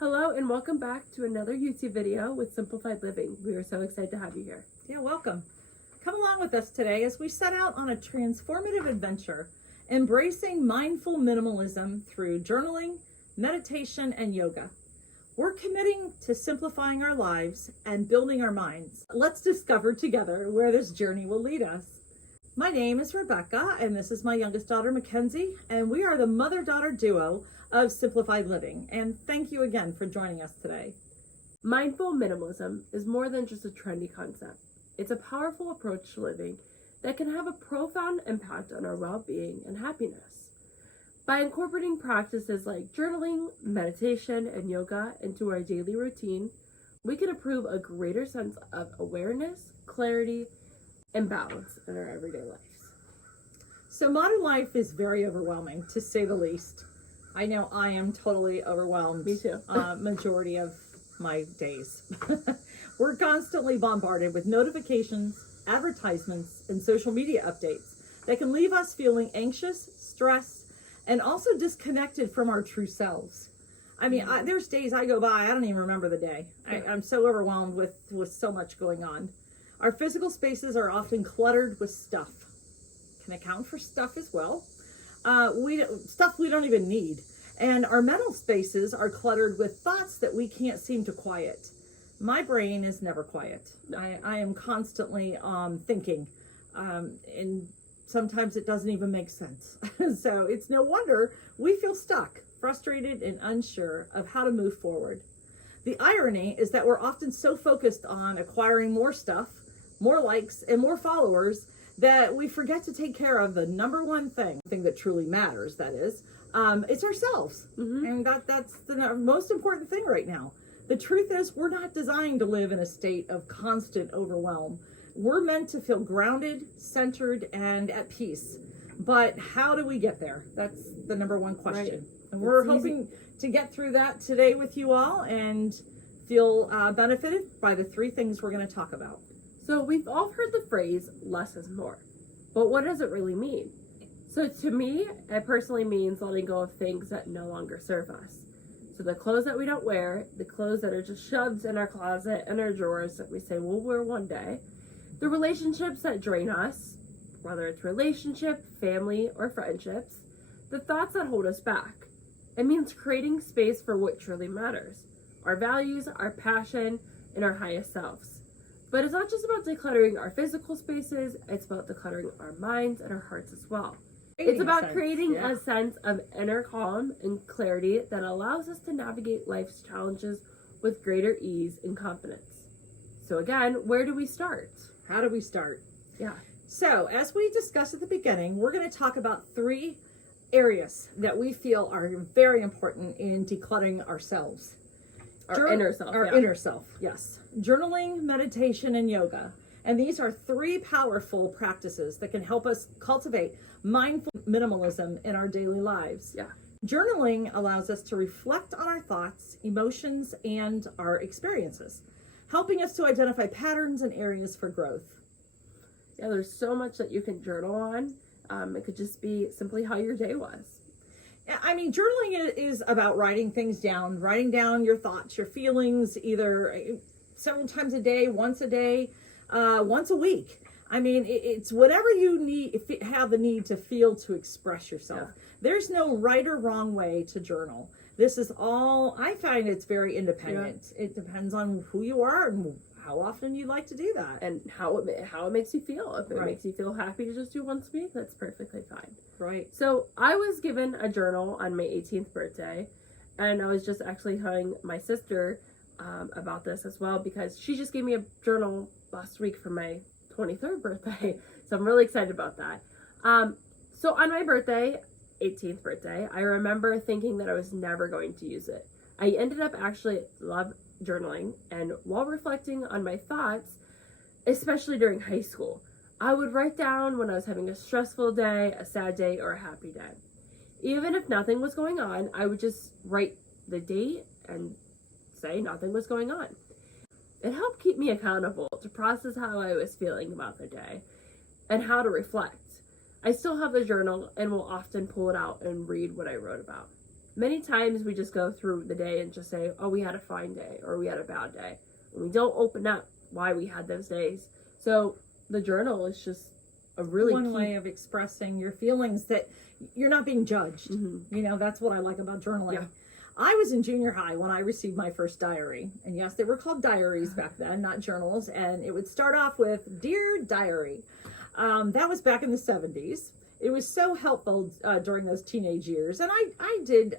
Hello and welcome back to another YouTube video with Simplified Living. We are so excited to have you here. Yeah, welcome. Come along with us today as we set out on a transformative adventure, embracing mindful minimalism through journaling, meditation, and yoga. We're committing to simplifying our lives and building our minds. Let's discover together where this journey will lead us. My name is Rebecca, and this is my youngest daughter, Mackenzie, and we are the mother-daughter duo of Simplified Living. And thank you again for joining us today. Mindful minimalism is more than just a trendy concept. It's a powerful approach to living that can have a profound impact on our well-being and happiness. By incorporating practices like journaling, meditation, and yoga into our daily routine, we can improve a greater sense of awareness, clarity, and balance in our everyday lives. So modern life is very overwhelming, to say the least. I know I am totally overwhelmed. Me too. Majority of my days. We're constantly bombarded with notifications, advertisements, and social media updates that can leave us feeling anxious, stressed, and also disconnected from our true selves. I mean, there's days I go by, I don't even remember the day. I'm so overwhelmed with so much going on. Our physical spaces are often cluttered with stuff. Can account for stuff as well. Stuff we don't even need. And our mental spaces are cluttered with thoughts that we can't seem to quiet. My brain is never quiet. I am constantly thinking, and sometimes it doesn't even make sense. So it's no wonder we feel stuck, frustrated, and unsure of how to move forward. The irony is that we're often so focused on acquiring more stuff, more likes, and more followers that we forget to take care of the number one thing that truly matters, that is, it's ourselves. And that's the most important thing right now. The truth is, we're not designed to live in a state of constant overwhelm. We're meant to feel grounded, centered, and at peace. But how do we get there? That's the number one question. Right. And we're hoping to get through that today with you all and feel benefited by the three things we're going to talk about. So we've all heard the phrase, less is more. But what does it really mean? So to me, it personally means letting go of things that no longer serve us. So the clothes that we don't wear, the clothes that are just shoved in our closet and our drawers that we say we'll wear one day, the relationships that drain us, whether it's relationship, family, or friendships, the thoughts that hold us back. It means creating space for what truly matters, our values, our passion, and our highest selves. But it's not just about decluttering our physical spaces, it's about decluttering our minds and our hearts as well. It's about creating a sense of inner calm and clarity that allows us to navigate life's challenges with greater ease and confidence. So again, where do we start? How do we start? Yeah. So as we discussed at the beginning, we're going to talk about three areas that we feel are very important in decluttering ourselves. Our inner self. Our inner self, yes. Journaling, meditation, and yoga. And these are three powerful practices that can help us cultivate mindful minimalism in our daily lives. Yeah. Journaling allows us to reflect on our thoughts, emotions, and our experiences, helping us to identify patterns and areas for growth. Yeah, there's so much that you can journal on. It could just be simply how your day was. I mean, journaling is about writing things down, writing down your thoughts, your feelings, either several times a day, once a week. I mean, it's whatever you need, have the need to feel to express yourself. Yeah. There's no right or wrong way to journal. This is all, I find it's very independent. Yeah. It depends on who you are and how often you like to do that. And how it makes you feel. If it makes you feel happy to just do once a week, that's perfectly fine. Right. So I was given a journal on my 18th birthday, and I was just actually telling my sister about this as well, because she just gave me a journal last week for my 23rd birthday. So I'm really excited about that. So on my birthday, 18th birthday, I remember thinking that I was never going to use it. I ended up actually love journaling, and while reflecting on my thoughts, especially during high school, I would write down when I was having a stressful day, a sad day, or a happy day. Even if nothing was going on, I would just write the date and say nothing was going on. It helped keep me accountable to process how I was feeling about the day and how to reflect. I still have the journal and will often pull it out and read what I wrote about. Many times we just go through the day and just say, oh, we had a fine day or we had a bad day. And we don't open up why we had those days. So the journal is just a really one way of expressing your feelings that you're not being judged. Mm-hmm. You know, that's what I like about journaling. Yeah. I was in junior high when I received my first diary. And yes, they were called diaries back then, not journals. And it would start off with, Dear Diary. That was back in the 70s. It was so helpful during those teenage years. And I did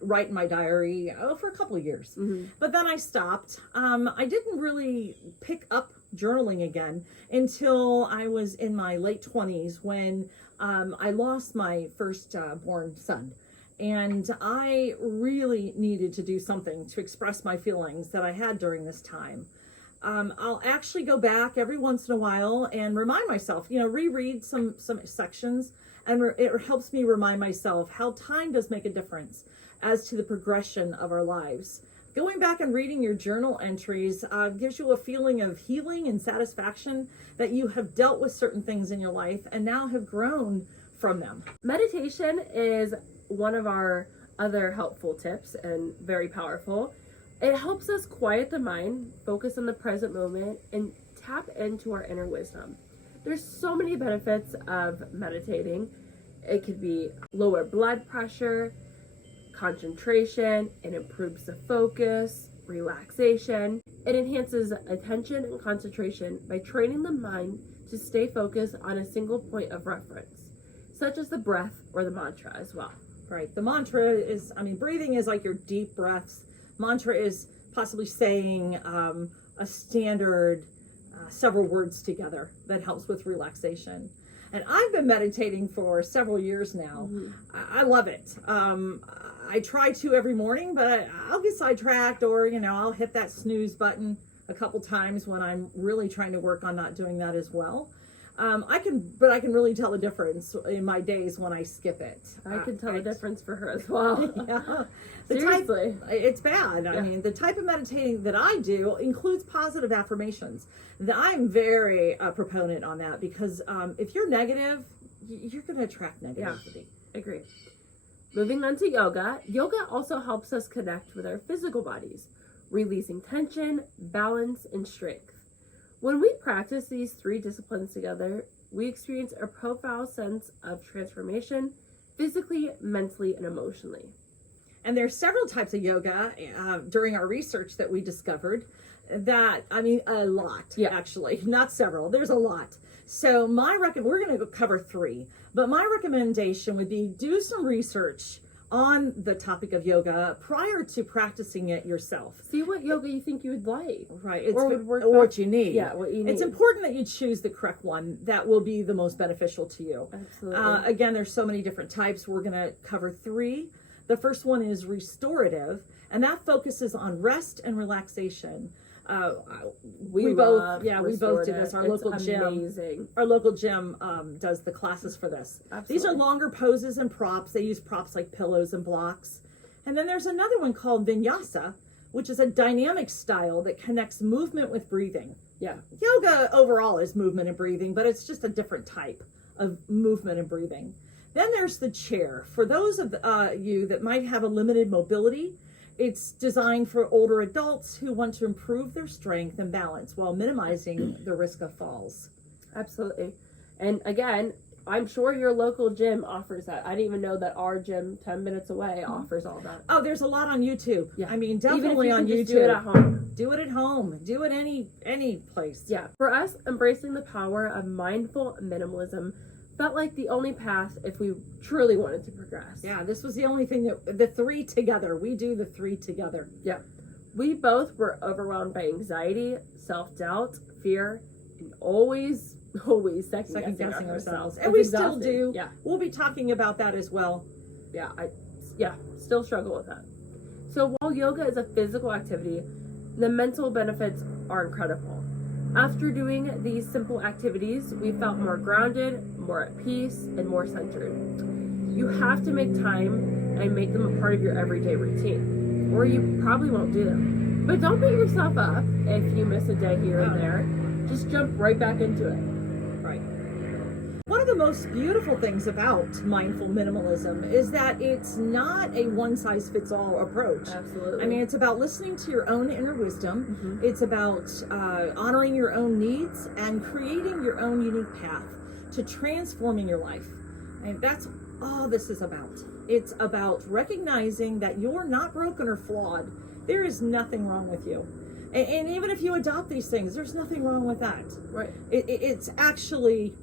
write in my diary for a couple of years. Mm-hmm. But then I stopped. I didn't really pick up journaling again until I was in my late 20s when I lost my first born son. And I really needed to do something to express my feelings that I had during this time. I'll actually go back every once in a while and remind myself, reread some sections, and it helps me remind myself how time does make a difference as to the progression of our lives. Going back and reading your journal entries gives you a feeling of healing and satisfaction that you have dealt with certain things in your life and now have grown from them. Meditation is one of our other helpful tips and very powerful. It helps us quiet the mind, focus on the present moment, and tap into our inner wisdom. There's so many benefits of meditating. It could be lower blood pressure, concentration, it improves the focus, relaxation. It enhances attention and concentration by training the mind to stay focused on a single point of reference, such as the breath or the mantra as well. Right. The mantra is, breathing is like your deep breaths. Mantra is possibly saying a standard several words together that helps with relaxation. And I've been meditating for several years now. Mm-hmm. I love it. I try to every morning, but I'll get sidetracked or, I'll hit that snooze button a couple times when I'm really trying to work on not doing that as well. I can really tell the difference in my days when I skip it. I can tell the difference for her as well. Yeah. Seriously. It's bad. Yeah. The type of meditating that I do includes positive affirmations. I'm very a proponent on that because if you're negative, you're going to attract negativity. Yeah, agree. Moving on to yoga. Yoga also helps us connect with our physical bodies, releasing tension, balance, and strength. When we practice these three disciplines together, we experience a profound sense of transformation, physically, mentally, and emotionally. And there's several types of yoga during our research that we discovered that, a lot, actually, not several, there's a lot. So we're going to cover three, but my recommendation would be do some research on the topic of yoga prior to practicing it yourself. See what yoga you think you would like. Right. Or what you need. Yeah, what you need. It's important that you choose the correct one that will be the most beneficial to you. Absolutely. Again, there's so many different types. We're going to cover three. The first one is restorative, and that focuses on rest and relaxation. We both do this. Our local gym does the classes for this. Absolutely. These are longer poses and props. They use props like pillows and blocks. And then there's another one called vinyasa, which is a dynamic style that connects movement with breathing. Yeah. Yoga overall is movement and breathing, but it's just a different type of movement and breathing. Then there's the chair. For those of you that might have a limited mobility, it's designed for older adults who want to improve their strength and balance while minimizing the risk of falls. Absolutely. And again, I'm sure your local gym offers that. I didn't even know that our gym 10 minutes away offers all that. Oh, there's a lot on YouTube. Yeah. Definitely on YouTube. Do it at home. Do it at home. Do it any place. Yeah. For us, embracing the power of mindful minimalism felt like the only path if we truly wanted to progress. Yeah, this was the only thing that the three together. We do the three together. Yeah. We both were overwhelmed by anxiety, self-doubt, fear, and always second guessing ourselves. And we still do. Yeah. We'll be talking about that as well. Yeah, still struggle with that. So while yoga is a physical activity, the mental benefits are incredible. After doing these simple activities, we felt more grounded, more at peace, and more centered. You have to make time and make them a part of your everyday routine, or you probably won't do them. But don't beat yourself up if you miss a day here and there. Just jump right back into it. Right. One of the most beautiful things about mindful minimalism is that it's not a one-size-fits-all approach. Absolutely. I mean, it's about listening to your own inner wisdom. Mhm. It's about honoring your own needs and creating your own unique path to transforming your life. And that's all this is about. It's about recognizing that you're not broken or flawed. There is nothing wrong with you. And even if you adopt these things, there's nothing wrong with that. Right. It's actually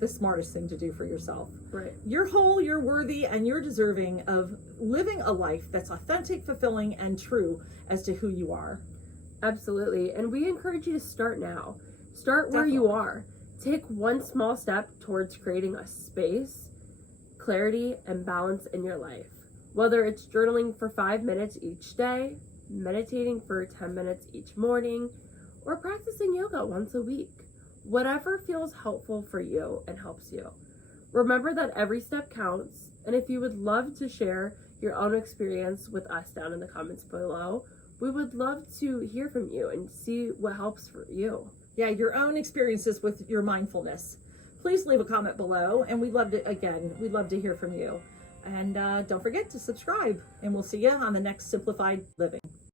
the smartest thing to do for yourself. Right. You're whole, you're worthy, and you're deserving of living a life that's authentic, fulfilling, and true as to who you are. Absolutely. And we encourage you to start now. Start where you are. Take one small step towards creating a space, clarity, and balance in your life. Whether it's journaling for 5 minutes each day, meditating for 10 minutes each morning, or practicing yoga once a week. Whatever feels helpful for you and helps you. Remember that every step counts, and if you would love to share your own experience with us down in the comments below, we would love to hear from you and see what helps for you. Yeah, your own experiences with your mindfulness. Please leave a comment below, and we'd love to hear from you. And don't forget to subscribe, and we'll see you on the next Simplified Living.